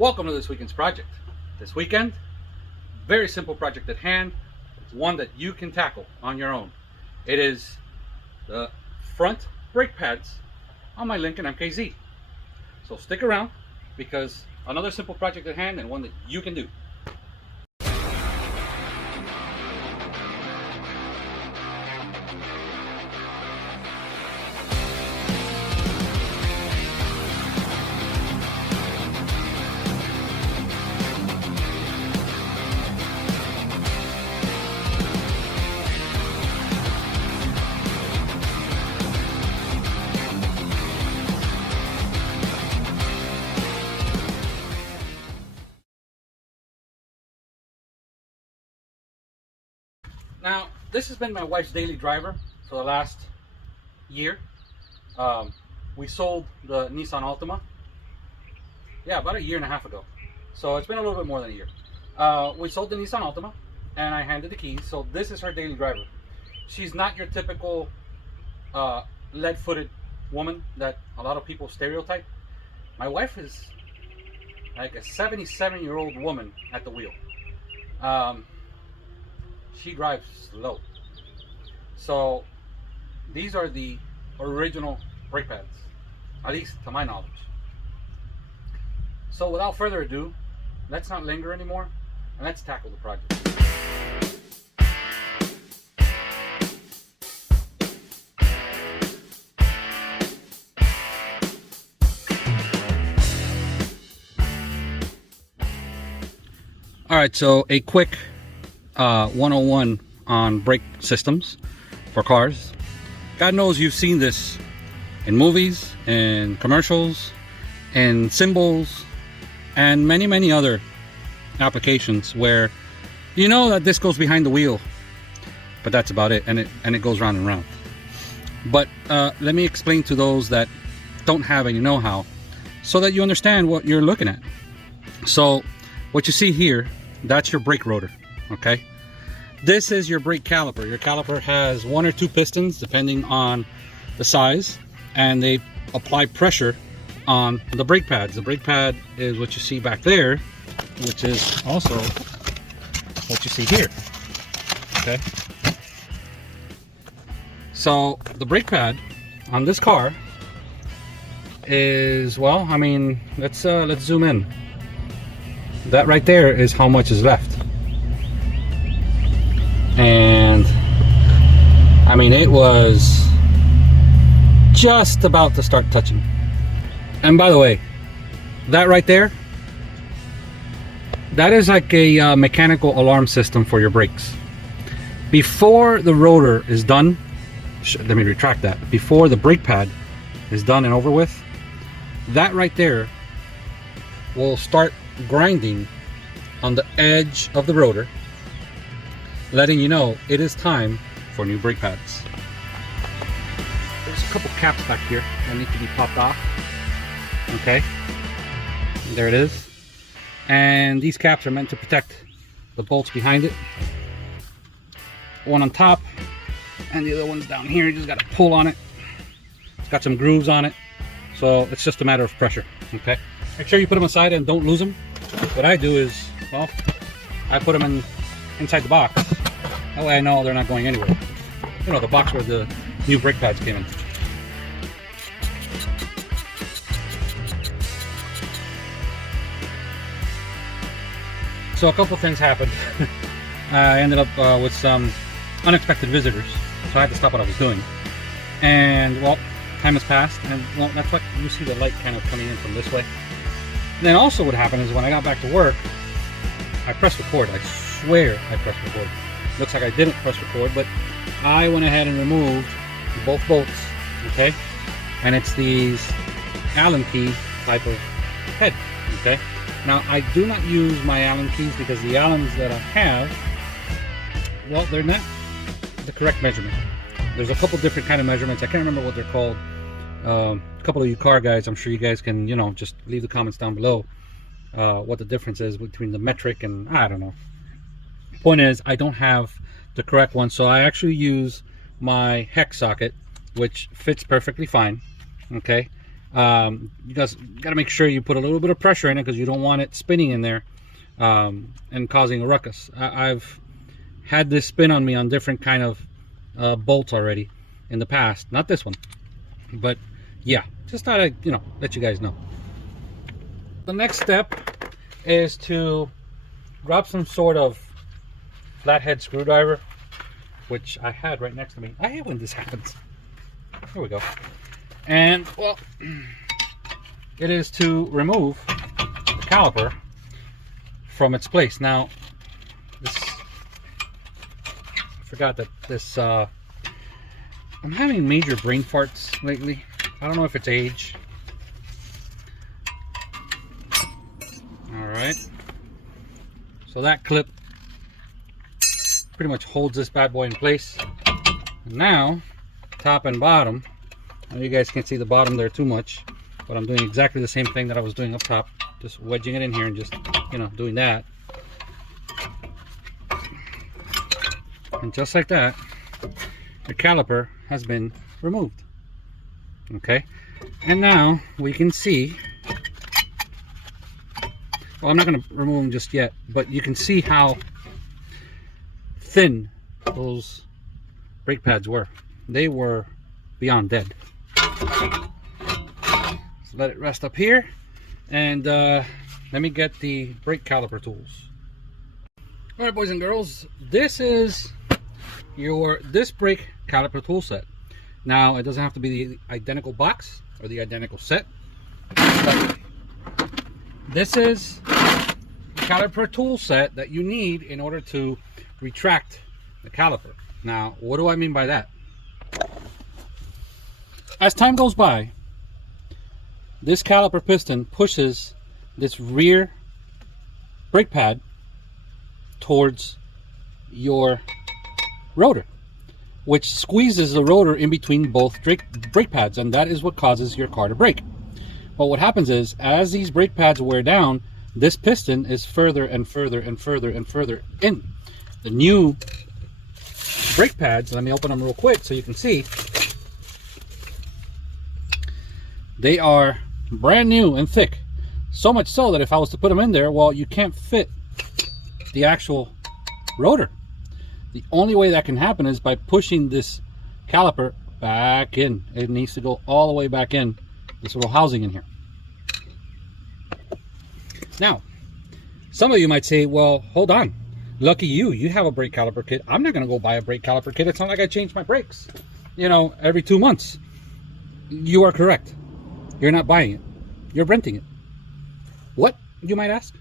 Welcome to this weekend's project. This weekend, very simple project at hand. It's one that you can tackle on your own. It is the front brake pads on my Lincoln MKZ. So stick around because another simple project at hand and one that you can do. Now, this has been my wife's daily driver for the last year. We sold the Nissan Altima, about a year and a half ago. So it's been a little bit more than a year. We sold the Nissan Altima and I handed the keys. So this is her daily driver. She's not your typical lead-footed woman that a lot of people stereotype. My wife is like a 77-year-old woman at the wheel. She drives slow. So these are the original brake pads, at least to my knowledge. So without further ado, let's not linger anymore and let's tackle the project. All right, so a quick 101 on brake systems for cars. God knows you've seen this in movies, in commercials, in symbols, and many other applications where you know that this goes behind the wheel, but that's about it, and it goes round and round. But let me explain to those that don't have any know-how so that you understand what you're looking at. So what you see here, that's your brake rotor. Okay, this is your brake caliper. Your caliper has 1 or 2 pistons depending on the size, and they apply pressure on the brake pads. The brake pad is what you see back there, which is also what you see here. Okay, so the brake pad on this car is, well, I mean, let's zoom in. That right there is how much is left. And I mean, it was just about to start touching. And by the way, that right there, that is like a mechanical alarm system for your brakes. Before the rotor is done, let me retract that. Before the brake pad is done and over with, that right there will start grinding on the edge of the rotor, letting you know it is time for new brake pads. There's a couple caps back here that need to be popped off. Okay, there it is. And these caps are meant to protect the bolts behind it. One on top and the other one's down here. You just got to pull on it. It's got some grooves on it, so it's just a matter of pressure. Okay, make sure you put them aside and don't lose them. What I do is, well, I put them inside the box. That way I know they're not going anywhere. You know, the box where the new brake pads came in. So a couple things happened. I ended up with some unexpected visitors, so I had to stop what I was doing. And, well, time has passed, and, well, that's what you see the light kind of coming in from this way. And then also what happened is when I got back to work, I pressed record. I swear I pressed record. Looks like I didn't press record, but I went ahead and removed both bolts. Okay, and it's these Allen key type of head. Okay, now I do not use my Allen keys because the Allens that I have, well, they're not the correct measurement. There's a couple different kind of measurements. I can't remember what they're called. A couple of you car guys, I'm sure you guys can, you know, just leave the comments down below what the difference is between the metric and, I don't know. Point is, I don't have the correct one, so I actually use my hex socket, which fits perfectly fine. Okay, You guys got to make sure you put a little bit of pressure in it because you don't want it spinning in there and causing a ruckus. I've had this spin on me on different kind of bolts already in the past. Not this one, but yeah, just thought I'd, you know, let you guys know. The next step is to grab some sort of flathead screwdriver, which I had right next to me. I hate when this happens. Here we go. And well, it is to remove the caliper from its place. Now, this, I forgot that this, I'm having major brain farts lately. I don't know if it's age. All right. So that clip pretty much holds this bad boy in place. And now, top and bottom, I know you guys can't see the bottom there too much, but I'm doing exactly the same thing that I was doing up top, just wedging it in here and just, you know, doing that. And just like that, the caliper has been removed. Okay, and now we can see, well, I'm not going to remove them just yet, but you can see how thin those brake pads were. They were beyond dead. So let it rest up here, and let me get the brake caliper tools. All right, boys and girls, this is your disc brake caliper tool set. Now, it doesn't have to be the identical box or the identical set, but this is the caliper tool set that you need in order to retract the caliper. Now, what do I mean by that? As time goes by, this caliper piston pushes this rear brake pad towards your rotor, which squeezes the rotor in between both brake pads, and that is what causes your car to brake. But what happens is, as these brake pads wear down, this piston is further and further and further and further in. The new brake pads, let me open them real quick so you can see, they are brand new and thick. So much so that if I was to put them in there, well, you can't fit the actual rotor. The only way that can happen is by pushing this caliper back in. It needs to go all the way back in this little housing in here. Now, some of you might say, well, hold on. Lucky you, you have a brake caliper kit. I'm not going to go buy a brake caliper kit. It's not like I change my brakes, you know, every 2 months. You are correct. You're not buying it. You're renting it. What, you might ask?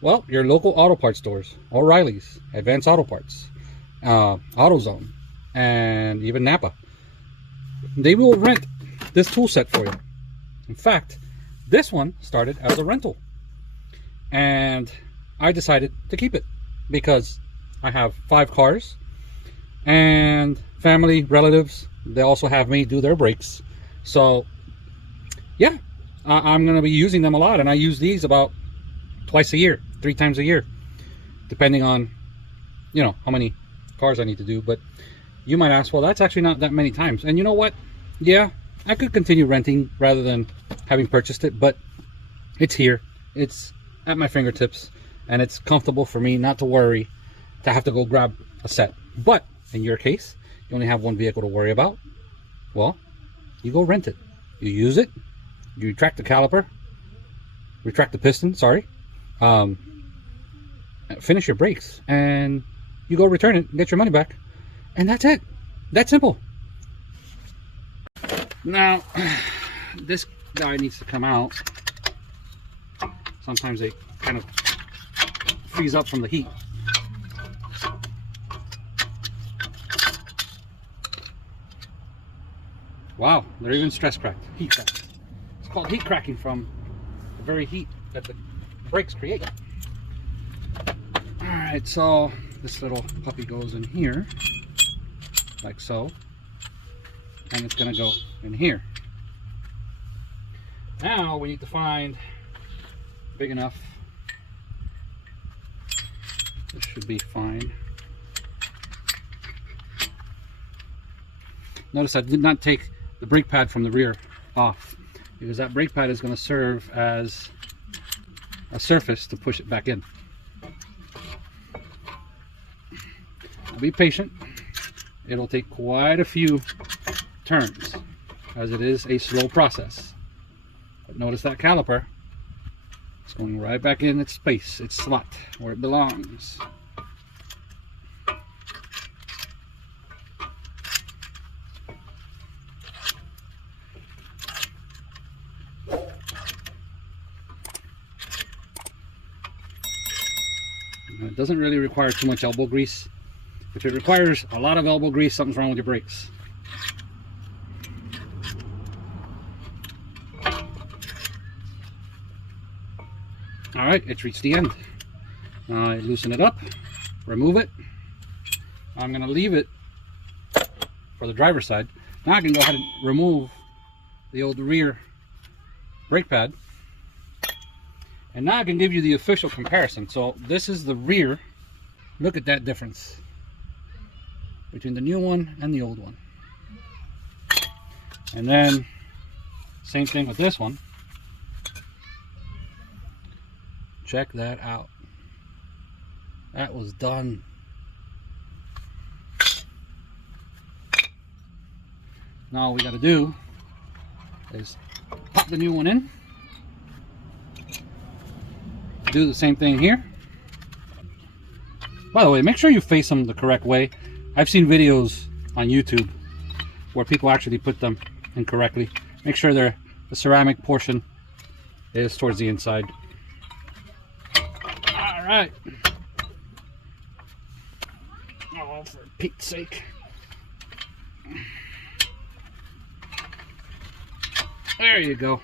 Well, your local auto parts stores, O'Reilly's, Advanced Auto Parts, AutoZone, and even Napa. They will rent this tool set for you. In fact, this one started as a rental. And I decided to keep it because I have 5 cars and family, relatives. They also have me do their brakes. So, yeah, I'm going to be using them a lot. And I use these about twice a year, 3 times a year, depending on, you know, how many cars I need to do. But you might ask, well, that's actually not that many times. And you know what? Yeah, I could continue renting rather than having purchased it, but it's here. It's at my fingertips, and it's comfortable for me not to worry to have to go grab a set. But in your case, you only have one vehicle to worry about. Well, you go rent it. You use it. You retract the caliper. Retract the piston, sorry. Finish your brakes, and you go return it and get your money back, and that's it. That's simple. Now, this guy needs to come out. Sometimes they kind of freeze up from the heat. Wow, they're even stress cracked, heat cracked. It's called heat cracking from the very heat that the brakes create. Alright, so this little puppy goes in here, like so, and it's going to go in here. Now we need to find big enough. This should be fine. Notice I did not take the brake pad from the rear off. because that brake pad is going to serve as a surface to push it back in. Now be patient. It'll take quite a few turns as it is a slow process. But notice that caliper, it's going right back in its space, its slot where it belongs. It doesn't really require too much elbow grease. If it requires a lot of elbow grease, something's wrong with your brakes. Alright, it's reached the end. I loosen it up, remove it. I'm going to leave it for the driver's side. Now I can go ahead and remove the old rear brake pad. And now I can give you the official comparison. So this is the rear. Look at that difference between the new one and the old one. And then same thing with this one. Check that out. That was done. Now all we got to do is pop the new one in. Do the same thing here. By the way, make sure you face them the correct way. I've seen videos on YouTube where people actually put them incorrectly. Make sure the ceramic portion is towards the inside. All right. Oh, for Pete's sake. There you go.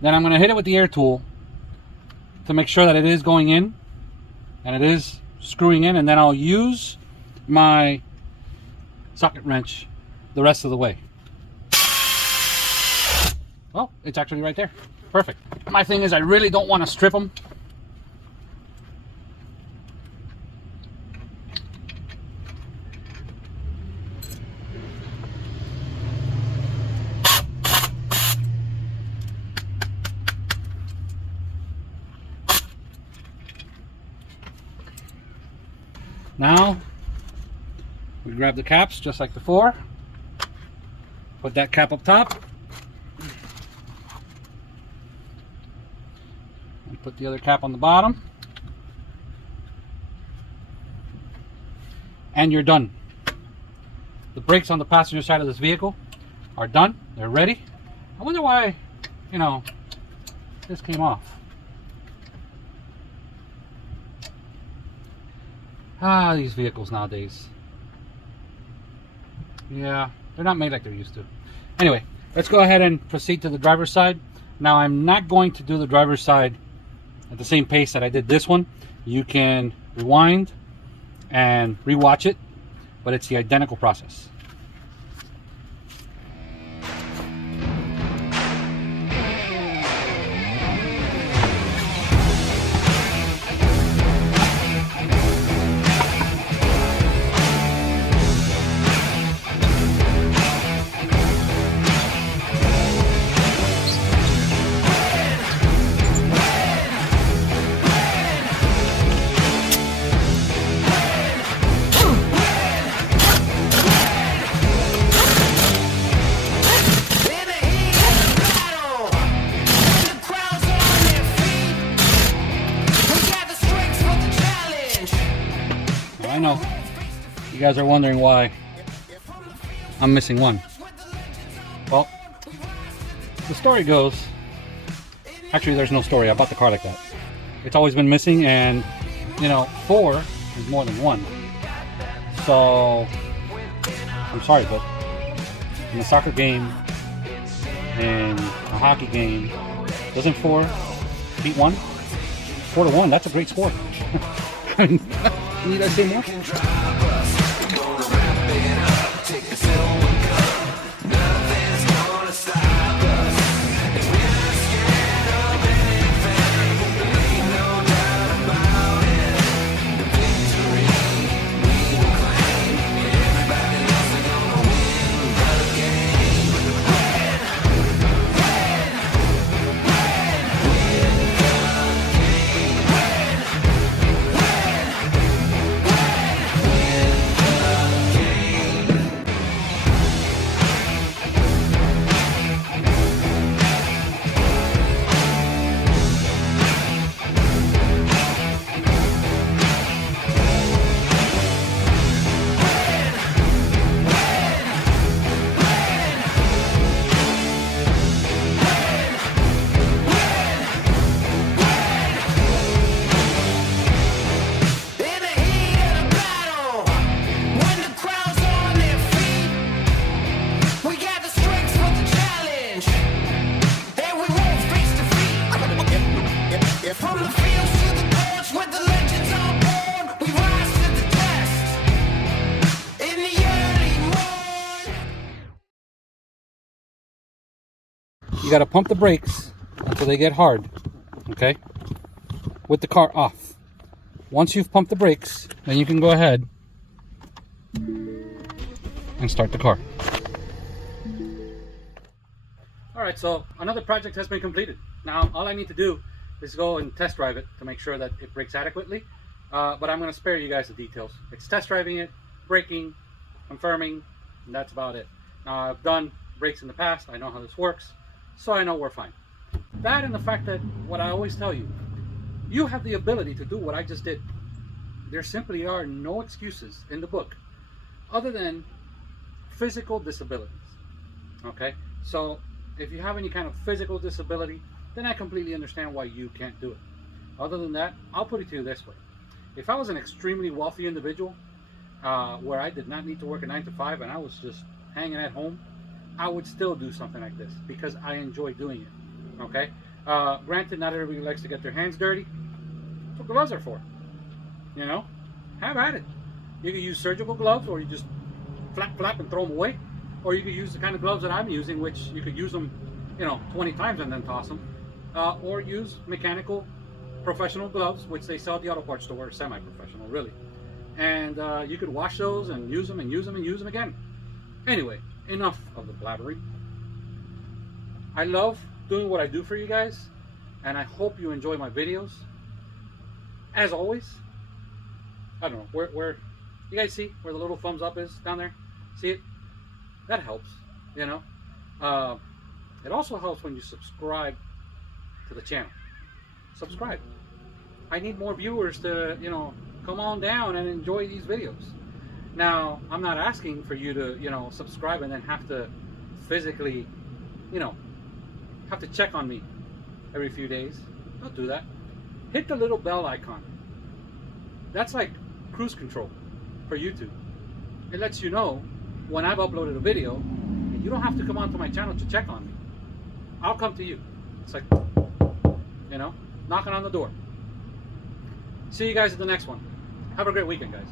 Then I'm going to hit it with the air tool to make sure that it is going in and it is screwing in, and then I'll use my socket wrench the rest of the way. Oh, it's actually right there. Perfect. My thing is I really don't want to strip them. Now, we grab the caps just like before, put that cap up top, and put the other cap on the bottom, and you're done. The brakes on the passenger side of this vehicle are done. They're ready. I wonder why, you know, this came off. These vehicles nowadays. Yeah, they're not made like they're used to. Anyway, let's go ahead and proceed to the driver's side. Now, I'm not going to do the driver's side at the same pace that I did this one. You can rewind and rewatch it, but it's the identical process. I know you guys are wondering why I'm missing one. Well, the story goes, actually there's no story. I bought the car like that. It's always been missing, and you know, 4 is more than 1. So I'm sorry, but in a soccer game, in a hockey game, doesn't 4 beat 1? 4-1, that's a great score. I mean, need I say more? the fields to the courts where the legends are born. We rise to the test in the early morn. You got to pump the brakes until they get hard, okay? With the car off. Once you've pumped the brakes, then you can go ahead and start the car. Alright, so another project has been completed. Now all I need to do is go and test drive it to make sure that it brakes adequately. But I'm going to spare you guys the details. It's test driving it, braking, confirming, and that's about it. Now I've done brakes in the past, I know how this works, so I know we're fine. That and the fact that what I always tell you, you have the ability to do what I just did. There simply are no excuses in the book other than physical disabilities. Okay, so if you have any kind of physical disability, then I completely understand why you can't do it. Other than that, I'll put it to you this way. If I was an extremely wealthy individual where I did not need to work a 9 to 5 and I was just hanging at home, I would still do something like this because I enjoy doing it. Okay, granted, not everybody likes to get their hands dirty. That's what gloves are for. You know, have at it. You can use surgical gloves, or you just flap and throw them away, or you could use the kind of gloves that I'm using, which you could use them, 20 times and then toss them, or use mechanical professional gloves, which they sell at the auto parts store, semi-professional really, and you could wash those and use them and use them and use them again. Anyway, enough of the blabbering. I love doing what I do for you guys, and I hope you enjoy my videos. As always, I don't know where you guys see where the little thumbs up is down there. See it? That helps. It also helps when you subscribe to the channel. Subscribe. I need more viewers to come on down and enjoy these videos. Now I'm not asking for you to subscribe and then have to physically have to check on me every few days. Don't do that. Hit the little bell icon. That's like cruise control for YouTube. It lets you know when I've uploaded a video, and you don't have to come onto my channel to check on me. I'll come to you. It's like, knocking on the door. See you guys at the next one. Have a great weekend, guys.